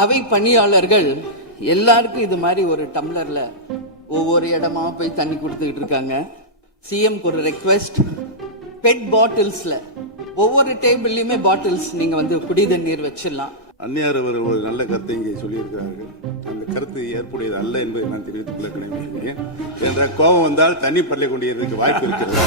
அவை பணியாளர்கள் எல்லாருக்கும் இது மாதிரி ஒரு டம்ளர்ல ஒவ்வொரு இடமா போய் தண்ணி கொடுத்துக்கிட்டு இருக்காங்க. சிஎம்க்கு ஒரு ரெக்வெஸ்ட், பெட் பாட்டில்ஸ்ல ஒவ்வொரு டேபிள்லயுமே பாட்டில்ஸ் நீங்க வந்து குடி தண்ணீர் வச்சிடலாம். அந்நியார் அவர் ஒரு நல்ல கருத்தை இங்கே சொல்லியிருக்கிறார்கள். அந்த கருத்து ஏற்புடையது அல்ல என்பதை நான் தெரிவித்துக் கொள்ள கடமைப்படுகிறேன். என்ற கோபம் வந்தால் தண்ணி பள்ளி கொண்டிருக்க வாய்ப்பு இருக்கிறது.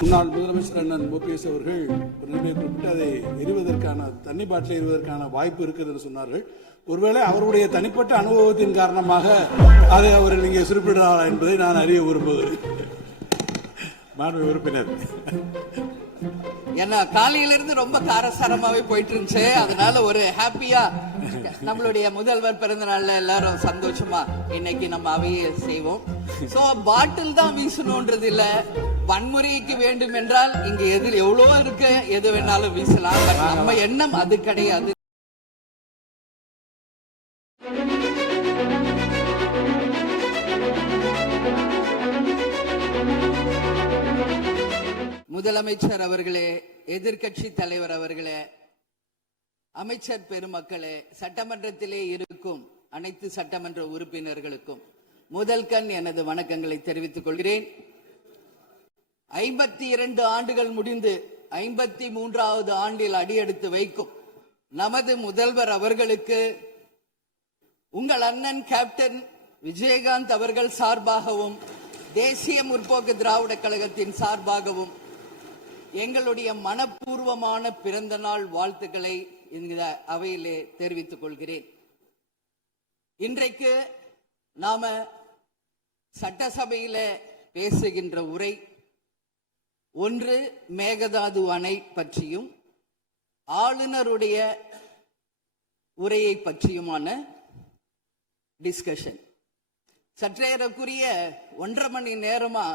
முன்னாள் முதலமைச்சர் அண்ணன் ஓபிஎஸ் அவர்கள் ஒரு நிலையை குறிப்பிட்டு அதை எரிவதற்கான தண்ணி பாட்டில் எரிவதற்கான வாய்ப்பு இருக்கிறது சொன்னார்கள். ஒருவேளை அவருடைய தனிப்பட்ட அனுபவத்தின் காரணமாக அதை அவர் இங்கே குறிப்பிடுகிறாரா என்பதை நான் அறிய விரும்புகிறேன். மாண்பு உறுப்பினர், ஏன்னா காலையில இருந்து ரொம்ப காரசாரமாவே போயிட்டு இருந்துச்சு. அதனால ஒரு ஹாப்பியா நம்மளுடைய முதல்வர் பிறந்த நாள்ல எல்லாரும் சந்தோஷமா இன்னைக்கு நம்ம அவையை செய்வோம். சோ பாட்டில் தான் வீசணும்ன்றது இல்ல, வன்முறைக்கு வேண்டும் என்றால் இங்க எதில் எவ்வளவோ இருக்கு, எது வேணாலும் வீசலாம். நம்ம எண்ணம் அது கிடையாது. முதலமைச்சர் அவர்களே, எதிர்கட்சி தலைவர் அவர்களே, அமைச்சர் பெருமக்களே, சட்டமன்றத்திலே இருக்கும் அனைத்து சட்டமன்ற உறுப்பினர்களுக்கும் முதல் கண் எனது வணக்கங்களை தெரிவித்துக் கொள்கிறேன். 52 ஆண்டுகள் முடிந்து 53வது ஆண்டில் அடியெடுத்து வைக்கும் நமது முதல்வர் அவர்களுக்கு உங்கள் அண்ணன் கேப்டன் விஜயகாந்த் அவர்கள் சார்பாகவும் தேசிய முற்போக்கு திராவிட கழகத்தின் சார்பாகவும் எங்களுடைய மனப்பூர்வமான பிறந்த நாள் வாழ்த்துக்களை இந்த அவையிலே தெரிவித்துக் கொள்கிறேன். இன்றைக்கு நாம சட்டசபையில பேசுகின்ற உரை ஒன்று மேகதாது அணை பற்றியும் ஆளுநருடைய உரையை பற்றியுமான டிஸ்கஷன். சற்றேறக்குரிய 1.5 மணி நேரமா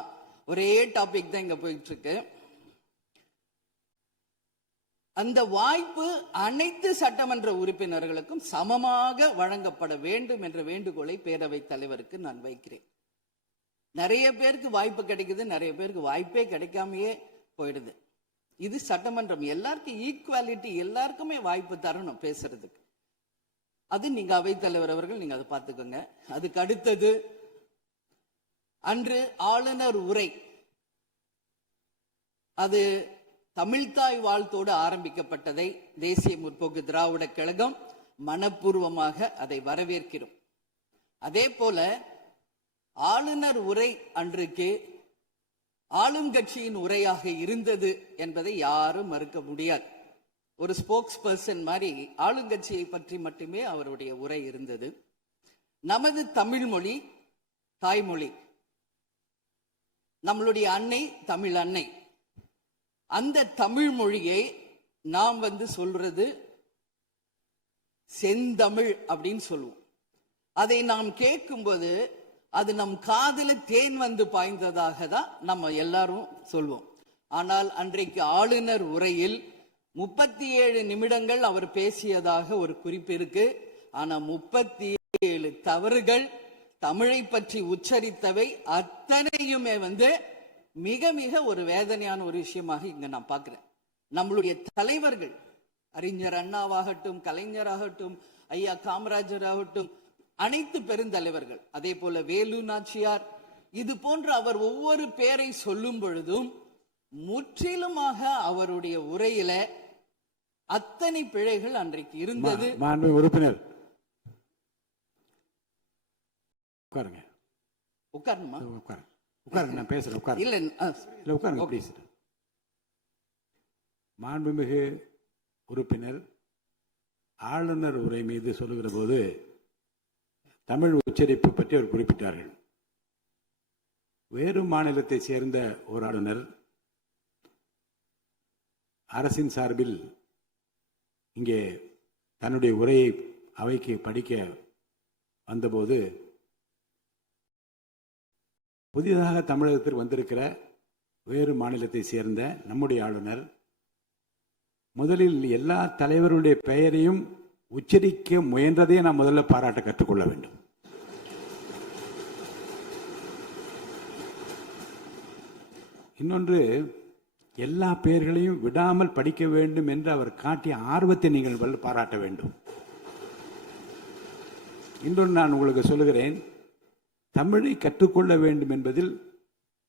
ஒரே டாபிக் தான் இங்க போயிட்டு இருக்கு. அந்த வாய்ப்பு அனைத்து சட்டமன்ற உறுப்பினர்களுக்கும் சமமாக வழங்கப்பட வேண்டும் என்ற வேண்டுகோளை பேரவைத் தலைவருக்கு நான் வைக்கிறேன். நிறைய பேருக்கு வாய்ப்பு கிடைக்குது, நிறைய பேருக்கு வாய்ப்பே கிடைக்காமையே போயிடுது. இது சட்டமன்றம், எல்லாருக்கும் ஈக்குவாலிட்டி, எல்லாருக்குமே வாய்ப்பு தரணும் பேசுறதுக்கு. அது நீங்க அவைத்தலைவர் அவர்கள் நீங்க அதை பார்த்துக்கோங்க. அதுக்கு அடுத்தது அன்று ஆளுநர் உரை, அது தமிழ்தாய் வாழ்த்தோடு ஆரம்பிக்கப்பட்டதை தேசிய முற்போக்கு திராவிட கழகம் மனப்பூர்வமாக அதை வரவேற்கிறோம். அதே போல ஆளுநர் உரை அன்றைக்கு ஆளும் கட்சியின் உரையாக இருந்தது என்பதை யாரும் மறுக்க முடியாது. ஒரு ஸ்போக்ஸ் பர்சன் மாதிரி ஆளுங்கட்சியை பற்றி மட்டுமே அவருடைய உரை இருந்தது. நமது தமிழ் மொழி தாய்மொழி, நம்மளுடைய அன்னை தமிழ் அன்னை. அந்த தமிழ் மொழியை நாம் சொல்றது செந்தமிழ் அப்படின்னு சொல்லுவோம். அதை நாம் கேட்கும்போது அது நம் காதல தேன் பாய்ந்ததாக தான் நம்ம எல்லாரும் சொல்வோம். ஆனால் அன்றைக்கு ஆளுநர் உரையில் 37 நிமிடங்கள் அவர் பேசியதாக ஒரு குறிப்பு இருக்கு. ஆனா 37 தவறுகள், தமிழை பற்றி உச்சரித்தவை அத்தனையுமே மிக மிக ஒரு வேதனையான ஒரு விஷயமாக இங்க நான் பார்க்கிறேன். நம்மளுடைய தலைவர்கள், அறிஞர் அண்ணாவாகட்டும், கலைஞராகட்டும், ஐயா காமராஜர் ஆகட்டும், அனைத்து பெருந்தலைவர்கள், அதே போல வேலு நாச்சியார், இது போன்ற அவர் ஒவ்வொரு பேரை சொல்லும் பொழுதும் முற்றிலுமாக அவருடைய உரையில அத்தனை பிழைகள் அன்றைக்கு இருந்தது. உறுப்பினர் உட்காருங்க. உட்காருமா? உட்காருங்க, நான் பேசுறேன். உட்காரு. இல்ல உட்காருங்க ப்ளீஸ். மாண்புமிகு உறுப்பினர் ஆளுநர் உரை மீது சொல்லுகிற போது தமிழ் உச்சரிப்பு பற்றி அவர் குறிப்பிட்டார்கள். வேறு மாநிலத்தை சேர்ந்த ஒரு ஆளுநர் அரசின் சார்பில் இங்கே தன்னுடைய உரையை அவைக்கு படிக்க வந்தபோது புதிதாக தமிழகத்தில் வந்திருக்கிற வேறு மாநிலத்தை சேர்ந்த நம்முடைய ஆளுநர் முதலில் எல்லா தலைவருடைய பெயரையும் உச்சரிக்க முயன்றதையே நாம் முதல்ல பாராட்ட கற்றுக்கொள்ள வேண்டும். இன்னொன்று, எல்லா பெயர்களையும் விடாமல் படிக்க வேண்டும் என்று அவர் காட்டிய ஆர்வத்தை நீங்கள் பாராட்ட வேண்டும். இன்னொன்று நான் உங்களுக்கு சொல்லுகிறேன், தமிழை கற்றுக்கொள்ள வேண்டும் என்பதில்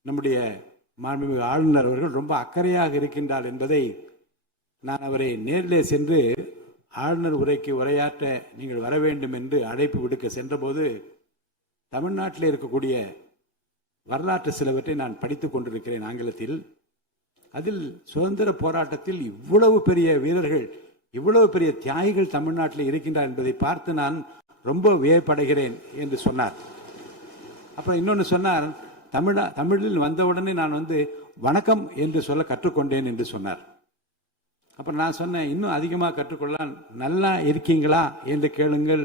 நம்முடைய மாண்புமிகு ஆளுநர் அவர்கள் ரொம்ப அக்கறையாக இருக்கின்றார் என்பதை நான் அவரை நேரிலே சென்று ஆளுநர் உரைக்கு உரையாற்ற நீங்கள் வர வேண்டும் என்று அழைப்பு விடுக்க சென்றபோது தமிழ்நாட்டில் இருக்கக்கூடிய வரலாற்று சிலவற்றை நான் படித்துக் கொண்டிருக்கிறேன் ஆங்கிலத்தில். அதில் சுதந்திர போராட்டத்தில் இவ்வளவு பெரிய வீரர்கள், இவ்வளவு பெரிய தியாகிகள் தமிழ்நாட்டில் இருக்கின்றார் என்பதை பார்த்து நான் ரொம்ப வியப்படைகிறேன் என்று சொன்னார். அப்புறம் இன்னொன்று சொன்னார், தமிழில் வந்தவுடனே நான் வணக்கம் என்று சொல்ல கற்றுக்கொண்டேன் என்று சொன்னார். அப்புறம் நான் சொன்னேன், இன்னும் அதிகமாக கற்றுக்கொள்ளலாம், நல்லா இருக்கீங்களா என்று கேளுங்கள்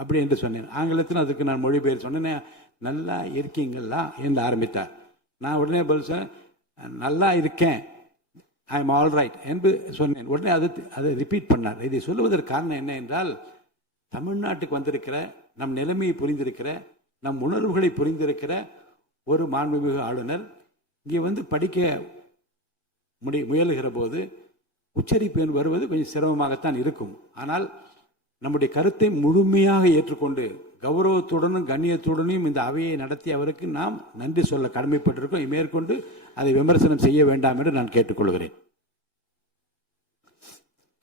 அப்படி என்று சொன்னேன். ஆங்கிலத்தில் அதுக்கு நான் மொழிபெயர் சொன்னேன், நல்லா இருக்கீங்களா என்று ஆரம்பித்தார். நான் உடனே பதில் சொன்னேன், நல்லா இருக்கேன், ஐ எம் ஆல் ரைட் என்று சொன்னேன். உடனே அதை ரிப்பீட் பண்ணார். இதை சொல்லுவதற்கு காரணம் என்ன என்றால், தமிழ்நாட்டுக்கு வந்திருக்கிற, நம் நிலைமையை புரிந்திருக்கிற, நம் உணர்வுகளை புரிந்திருக்கிற ஒரு மாண்புமிகு ஆளுநர் இங்கே படிக்க முயலுகிற போது உச்சரிப்பு வருவது கொஞ்சம் சிரமமாகத்தான் இருக்கும். ஆனால் நம்முடைய கருத்தை முழுமையாக ஏற்றுக்கொண்டு கௌரவத்துடனும் கண்ணியத்துடனும் இந்த அவையை நடத்தி அவருக்கு நாம் நன்றி சொல்ல கடமைப்பட்டிருக்கோம். மேற்கொண்டு அதை விமர்சனம் செய்ய வேண்டாம் என்று நான் கேட்டுக்கொள்கிறேன்.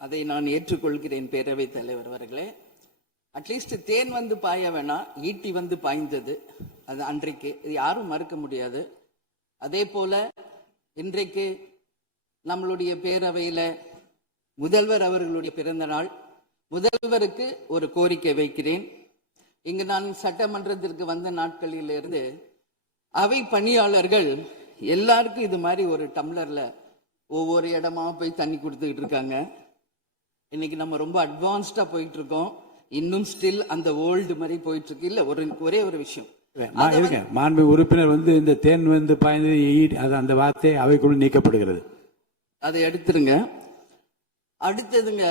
அதை நான் ஏற்றுக்கொள்கிறேன் பேரவைத் தலைவர் அவர்களே. அட்லீஸ்ட் தேன் பாய வேணாம், ஈட்டி பாய்ந்தது அது அன்றைக்கு, இது யாரும் மறுக்க முடியாது. அதே போல இன்றைக்கு நம்மளுடைய பேரவையில முதல்வர் அவர்களுடைய பிறந்த நாள். முதல்வருக்கு ஒரு கோரிக்கை வைக்கிறேன். இங்கு நான் சட்டமன்றத்திற்கு வந்த நாட்களிலிருந்து அவை பணியாளர்கள் எல்லாருக்கும் இது மாதிரி ஒரு டம்ளர்ல ஒவ்வொரு இடமா போய் தண்ணி கொடுத்துக்கிட்டு இருக்காங்க. இன்னைக்கு நம்ம ரொம்ப அட்வான்ஸ்டா போயிட்டு இருக்கோம். இன்னும் ஸ்டில் அந்த ஓல்டு மாதிரி போயிட்டு இருக்கு. இல்ல ஒரே ஒரு விஷயம், மாண்பு உறுப்பினர் இந்த தேன் பாய்ந்து அந்த வார்த்தை அவைக்குள் நீக்கப்படுகிறது, அதை எடுத்துருங்க. அடுத்ததுங்க,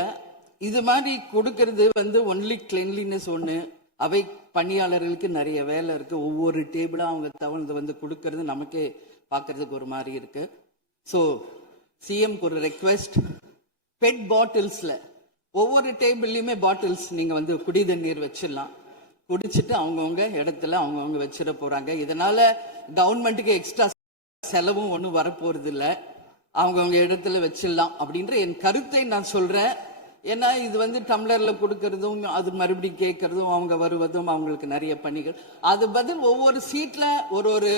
இது மாதிரி கொடுக்கறது ஒன்லி கிளீன்லினஸ் ஒண்ணு. அவை பணியாளர்களுக்கு நிறைய வேலை இருக்கு. ஒவ்வொரு டேபிளா அவங்க தவழ்ந்து கொடுக்கறது நமக்கே பார்க்கறதுக்கு ஒரு மாதிரி இருக்கு. ஸோ சிஎம்க்கு ஒரு ரெக்வெஸ்ட், பெட் பாட்டில்ஸ்ல ஒவ்வொரு டேபிள்லயுமே பாட்டில்ஸ் நீங்க குடி தண்ணீர் வச்சிடலாம். குடிச்சிட்டு அவங்கவுங்க இடத்துல அவங்கவுங்க வச்சிட போறாங்க. இதனால கவர்மெண்ட்டுக்கு எக்ஸ்ட்ரா செலவும் ஒன்றும் வரப்போறது இல்லை. அவங்கவுங்க இடத்துல வச்சிடலாம் அப்படின்ற என் கருத்தை நான் சொல்றேன். ஏன்னா இது டம்ளர்ல கொடுக்கறதும் அது மறுபடியும் கேட்கறதும் அவங்க வருவதும் அவங்களுக்கு நிறைய பணிகள். அது பதில் ஒவ்வொரு சீட்ல ஒரு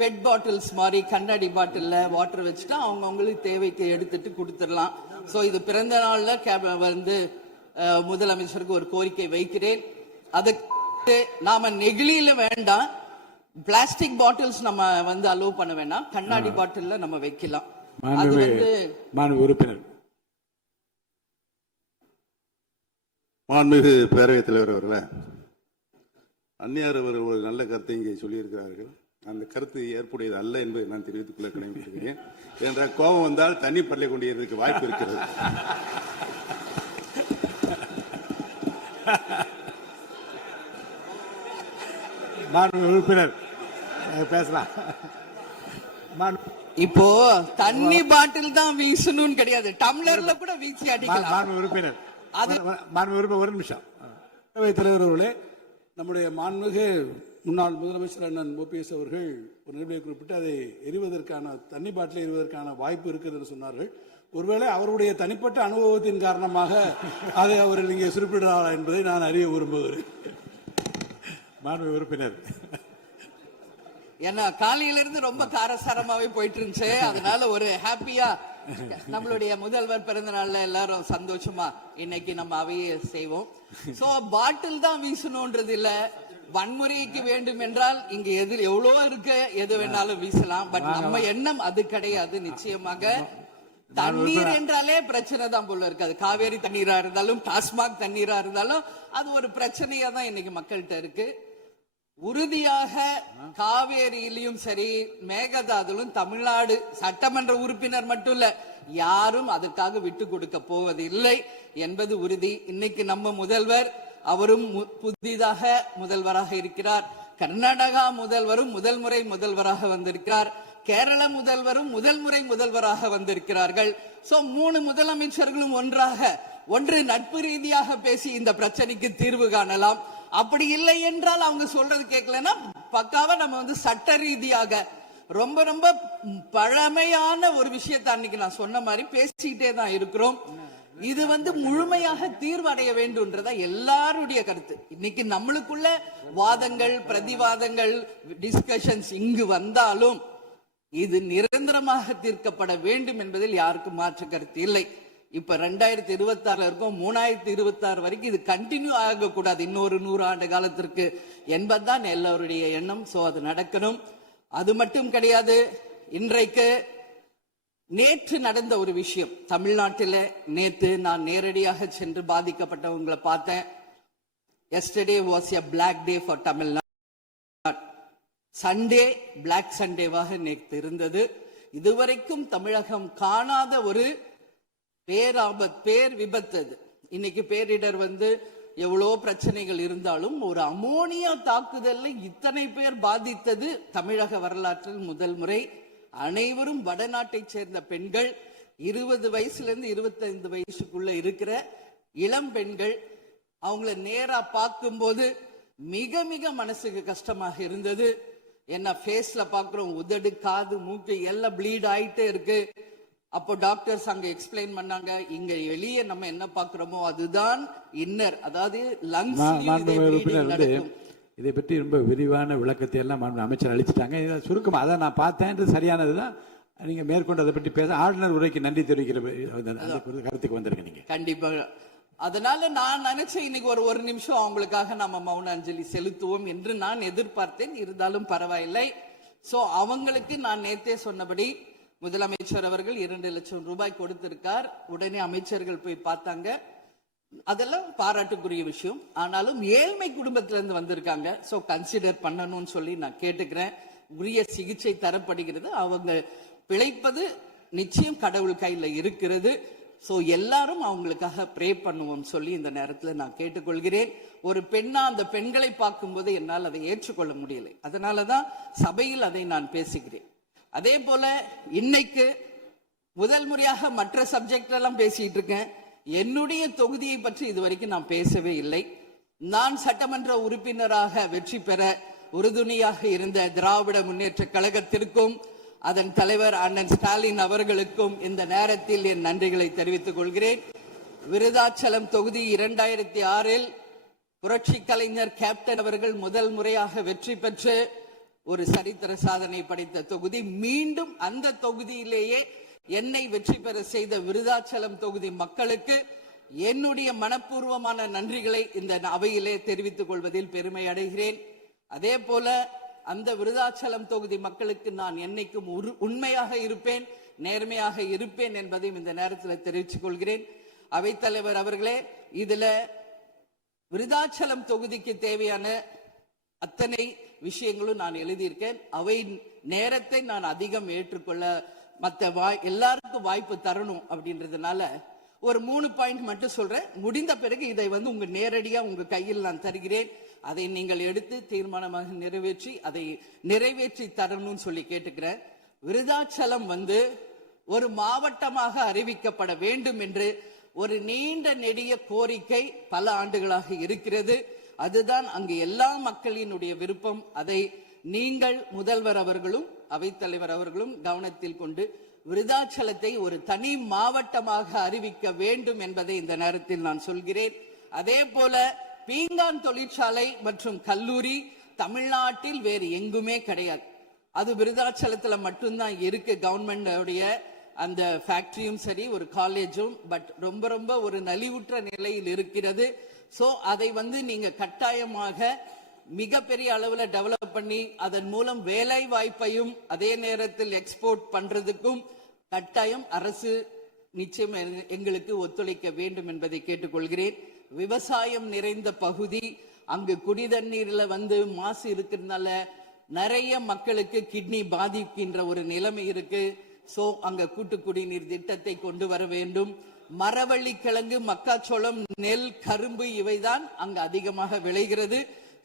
பெட் பாட்டில்ஸ் மாதிரி கண்ணாடி பாட்டில்ல வாட்டர் வச்சுட்டா அவங்கவுங்களுக்கு தேவைக்கு எடுத்துட்டு கொடுத்துடலாம். ஸோ இது பிறந்த நாள்ல முதலமைச்சருக்கு ஒரு கோரிக்கை வைக்கிறேன். அதுக்கு நாம நெகிழியில வேண்டாம், பிளாஸ்டிக் பாட்டில்ஸ் நம்ம அலோவ் பண்ண வேண்டாம், கண்ணாடி பாட்டில்ல நம்ம வைக்கலாம். உறுப்பினர் மாண்புமிகு பேரவைத் தலைவர் அவர்களே, அந்நியார் அவர்கள் ஒரு நல்ல கருத்தை இங்கே சொல்லியிருக்கிறார்கள். அந்த கருத்து ஏற்புடையது அல்ல என்பதை நான் தெரிவித்துக் கொள்ள கடமைப்படுகிறேன். என்ற கோபம் வந்தால் தண்ணி பள்ளி கொண்டிருக்க வாய்ப்பு இருக்கிறது. உறுப்பினர் பேசலாம். இப்போ தண்ணி பாட்டில் தான் வீசணும் கிடையாது, டம்ளர்ல கூட வீசி அடிக்கலாம். உறுப்பினர் ஒரு நிமிஷம். தலைவர் அவர்களே, நம்முடைய மாண்புமிகு முன்னாள் முதலமைச்சர் அண்ணன் ஓபிஎஸ் அவர்கள் ஒரு நிலையை குறிப்பிட்டு அதை எரிவதற்கான தண்ணி பாட்டில் எரிவதற்கான வாய்ப்பு இருக்கிறது சொன்னார்கள். ஒருவேளை அவருடைய தனிப்பட்ட அனுபவத்தின் காரணமாக அதை அவர் இங்கே குறிப்பிடுகிறாரா என்பதை நான் அறிய விரும்புகிறேன். மாண்புமிகு உறுப்பினர், ஏன்னா காலையில இருந்து ரொம்ப காரசாரமாவே போயிட்டு இருந்துச்சு. அதனால ஒரு ஹாப்பியா நம்மளுடைய முதல்வர் பிறந்த நாள்ல எல்லாரும் சந்தோஷமா இன்னைக்கு நம்ம அவையை செய்வோம். சோ பாட்டில் தான் வீசணும்ன்றது இல்ல, வன்முறைக்கு வேண்டும் என்றால் இங்க எவ்வளவு இருக்கு, எது வேணாலும் வீசலாம். பட் நம்ம எண்ணம் அது கிடையாது. நிச்சயமாக தண்ணீர் என்றாலே பிரச்சனை தான் போல இருக்கு. அது காவேரி தண்ணீரா இருந்தாலும் டாஸ்மாக் தண்ணீரா இருந்தாலும் அது ஒரு பிரச்சனையா தான் இன்னைக்கு மக்கள்கிட்ட இருக்கு. உறுதியாக காவேரியிலும் சரி மேகதாதுலும் தமிழ்நாடு சட்டமன்ற உறுப்பினர் மட்டும் இல்ல, யாரும் அதுக்காக விட்டு கொடுக்க போவதில்லை என்பது உறுதி. இன்னைக்கு நம்ம முதல்வர் அவரும் புதிதாக முதல்வராக இருக்கிறார். கர்நாடகா முதல்வரும் முதல் முறை முதல்வராக வந்திருக்கிறார். கேரள முதல்வரும் முதல் முறை முதல்வராக வந்திருக்கிறார்கள். சோ 3 முதலமைச்சர்களும் ஒன்று நட்பு ரீதியாக பேசி இந்த பிரச்சனைக்கு தீர்வு காணலாம். அப்படி இல்லை என்றால் அவங்க சொல்றது கேட்கலன்னா பக்காவா நம்ம வந்து சட்ட ரீதியாக ரொம்ப ரொம்ப பழமையான ஒரு விஷயத்தை அன்னைக்கு நான் சொன்ன மாதிரி பேசிக்கிட்டே தான் இருக்கிறோம். இது வந்து முழுமையாக தீர்வடைய வேண்டும்ன்றதா எல்லாருடைய கருத்து. இன்னைக்கு நம்மளுக்குள்ள வாதங்கள் பிரதிவாதங்கள் டிஸ்கஷன்ஸ் இங்கு வந்தாலும் இது நிரந்தரமாக தீர்க்கப்பட வேண்டும் என்பதில் யாருக்கும் மாற்று கருத்து இல்லை. இப்ப 2026 இருக்கும், 3026 வரைக்கும் இது கண்டினியூ ஆகக்கூடாது, இன்னொரு 100 ஆண்டு காலத்திற்கு என்பதுதான் எல்லோருடைய எண்ணம். சோ அது நடக்கணும். அது மட்டும் கிடையாது, இன்றைக்கு நேற்று நடந்த ஒரு விஷயம் தமிழ்நாட்டில். நேற்று நான் நேரடியாக சென்று பாதிக்கப்பட்டவங்களை பார்த்தேன். yesterday was a black day for Tamil Nadu. Sunday black சண்டேவாக நேற்று இருந்தது. இதுவரைக்கும் தமிழகம் காணாத ஒரு பேர் விபத்து அது. இன்னைக்கு பேரிடர் வந்து எவ்வளோ பிரச்சனைகள் இருந்தாலும் ஒரு அமோனியா தாக்குதல்ல இத்தனை பேர் பாதித்தது தமிழக வரலாற்றில் முதல் முறை. அனைவரும் வடநாட்டை சேர்ந்த பெண்கள், 20 வயசுல இருந்து 25 வயசுக்குள்ள இருக்கிற இளம் பெண்கள். அவங்கள நேரா பார்க்கும்போது மிக மிக மனசுக்கு கஷ்டமாக இருந்தது. என்ன ஃபேஸ்ல பாக்குறோம், உதடு காது மூக்கு எல்லாம் ப்ளீட் ஆயிட்டே இருக்கு. அப்போ டாக்டர்ஸ் அங்க எக்ஸ்பிளைன் பண்ணாங்க, இங்க எளிய நம்ம என்ன பாக்குறோமோ அதுதான் இன்னர், அதாவது லங்ஸ். இதை பற்றி ரொம்ப விரிவான விளக்கத்தை எல்லாம் அமைச்சர் அளிச்சுட்டாங்க. இதை சுருக்கமாக அதை நான் பார்த்தேன், சரியானதுதான். நீங்க மேற்கொண்டு அதை பற்றி பேச ஆளுநர் உரைக்கு நன்றி தெரிவிக்கிற கருத்துக்கு வந்திருக்க நீங்க. கண்டிப்பா. அதனால நான் நினைச்சேன் இன்னைக்கு ஒரு நிமிஷம் அவங்களுக்காக நம்ம மௌன அஞ்சலி செலுத்துவோம் என்று நான் எதிர்பார்த்தேன். இருந்தாலும் பரவாயில்லை. சோ அவங்களுக்கு நான் நேத்தே சொன்னபடி முதலமைச்சர் அவர்கள் 2 லட்சம் ரூபாய் கொடுத்திருக்கார். உடனே அமைச்சர்கள் போய் பார்த்தாங்க. அதெல்லாம் பாராட்டுக்குரிய விஷயம். ஆனாலும் ஏழ்மை குடும்பத்திலிருந்து வந்திருக்காங்க. சோ கன்சிடர் பண்ணணும்னு சொல்லி நான் கேட்டுக்கிறேன். உரிய சிகிச்சை தரப்படுகிறது. அவங்க பிழைப்பது நிச்சயம் கடவுள் கையில இருக்கிறது. சோ எல்லாரும் அவங்களுக்காக ப்ரே பண்ணுவோம் சொல்லி இந்த நேரத்தில் நான் கேட்டுக்கொள்கிறேன். ஒரு பெண்ணா அந்த பெண்களை பார்க்கும்போது என்னால் அதை ஏற்றுக்கொள்ள முடியலை. அதனாலதான் சபையில் அதை நான் பேசுகிறேன். அதே போல இன்னைக்கு முதல் முறையாக மற்ற சப்ஜெக்ட் எல்லாம் பேசிட்டு இருக்கேன். என்னுடைய தொகுதியை பற்றி இதுவரைக்கும் நான் பேசவே இல்லை. நான் சட்டமன்ற உறுப்பினராக வெற்றி பெற உறுதுணையாக இருந்த திராவிட முன்னேற்ற கழகத்திற்கும் அதன் தலைவர் அண்ணன் ஸ்டாலின் அவர்களுக்கும் இந்த நேரத்தில் என் நன்றிகளை தெரிவித்துக் கொள்கிறேன். விருதாச்சலம் தொகுதி 2006 புரட்சி கலைஞர் கேப்டன் அவர்கள் முதல் முறையாக வெற்றி பெற்று ஒரு சரித்திர சாதனை படைத்த தொகுதி. மீண்டும் அந்த தொகுதியிலேயே என்னை வெற்றி பெற செய்த விருதாச்சலம் தொகுதி மக்களுக்கு என்னுடைய மனப்பூர்வமான நன்றிகளை இந்த அவையிலே தெரிவித்துக் கொள்வதில் பெருமை அடைகிறேன். அதே போல அந்த விருதாச்சலம் தொகுதி மக்களுக்கு நான் என்னைக்கும் உண்மையாக இருப்பேன், நேர்மையாக இருப்பேன் என்பதையும் இந்த நேரத்தில் தெரிவித்துக் கொள்கிறேன். அவைத்தலைவர் அவர்களே, இதுல விருதாச்சலம் தொகுதிக்கு தேவையான அத்தனை விஷயங்களும் நான் எழுதியிருக்கேன். அவை நேரத்தை நான் அதிகம் ஏற்றுக்கொள்ள எல்லாருக்கும் வாய்ப்பு தரணும் அப்படின்றதுனால ஒரு 3 பாயிண்ட் மட்டும் சொல்றேன். முடிந்த பிறகு இதை வந்து உங்க நேரடியா உங்க கையில் நான் தருகிறேன். அதை நீங்கள் எடுத்து தீர்மானமாக நிறைவேற்றி அதை நிறைவேற்றி தரணும்னு சொல்லி கேட்டுக்கிறேன். விருதாச்சலம் வந்து ஒரு மாவட்டமாக அறிவிக்கப்பட வேண்டும் என்று ஒரு நீண்ட நெடிய கோரிக்கை பல ஆண்டுகளாக இருக்கிறது. அதுதான் அங்கு எல்லா மக்களினுடைய விருப்பம். அதை நீங்கள் முதல்வர் அவர்களும் அவைத்தலைவர் அவர்களும் கவனத்தில் கொண்டு விருதாச்சலத்தை ஒரு தனி மாவட்டமாக அறிவிக்க வேண்டும் என்பதை இந்த நேரத்தில் நான் சொல்கிறேன். அதே போல பீங்கான் தொழிற்சாலை மற்றும் கல்லூரி தமிழ்நாட்டில் வேறு எங்குமே கிடையாது. அது விருதாச்சலத்துல மட்டும்தான் இருக்கு. கவர்மெண்ட் அந்த ஃபேக்டரியும் சரி ஒரு காலேஜும் பட் ரொம்ப ரொம்ப ஒரு நலிவுற்ற நிலையில் இருக்கிறது. சோ அதை வந்து நீங்க கட்டாயமாக மிகப்பெரிய அளவுல டெவலப் பண்ணி அதன் மூலம் வேலை வாய்ப்பையும் அதே நேரத்தில் எக்ஸ்போர்ட் பண்றதுக்கும் கட்டாயம் அரசு நிச்சயம் எங்களுக்கு ஒத்துழைக்க வேண்டும் என்பதை கேட்டுக்கொள்கிறேன். விவசாயம் நிறைந்த பகுதி, அங்கு குடிதண்ணீர்ல வந்து மாசு இருக்கிறதுனால நிறைய மக்களுக்கு கிட்னி பாதிக்கின்ற ஒரு நிலைமை இருக்கு. சோ அங்க கூட்டு குடிநீர் திட்டத்தை கொண்டு வர வேண்டும். மரவள்ளி கிழங்கு, மக்காச்சோளம், நெல், கரும்பு இவைதான் அங்கு அதிகமாக விளைகிறது.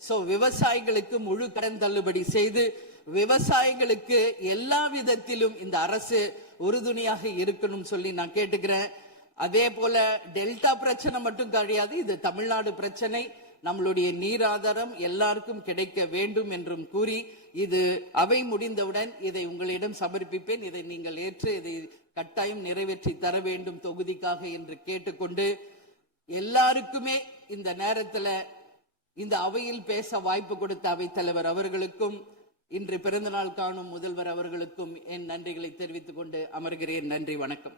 சோ விவசாயிகளுக்கு முழு கடன் தள்ளுபடி செய்து விவசாயிகளுக்கு எல்லா விதத்திலும் இந்த அரசு உறுதுணையாக இருக்கணும் சொல்லி நான் கேட்டுக்கிறேன். அதே போல டெல்டா பிரச்சனை மட்டும் கிடையாது, இது தமிழ்நாடு பிரச்சனை. நம்மளுடைய நீராதாரம் எல்லாருக்கும் கிடைக்க வேண்டும் என்றும் கூறி, இது அவை முடிந்தவுடன் இதை உங்களிடம் சமர்ப்பிப்பேன். இதை நீங்கள் ஏற்று இதை கட்டாயம் நிறைவேற்றி தர வேண்டும் தொகுதிக்காக என்று கேட்டுக்கொண்டு, எல்லாருக்குமே இந்த நேரத்துல இந்த அவையில் பேச வாய்ப்பு கொடுத்த அவைத்தலைவர் அவர்களுக்கும், இன்று பிறந்தநாள் காணும் முதல்வர் அவர்களுக்கும் என் நன்றிகளை தெரிவித்துக் கொண்டு அமர்கிறேன். நன்றி, வணக்கம்.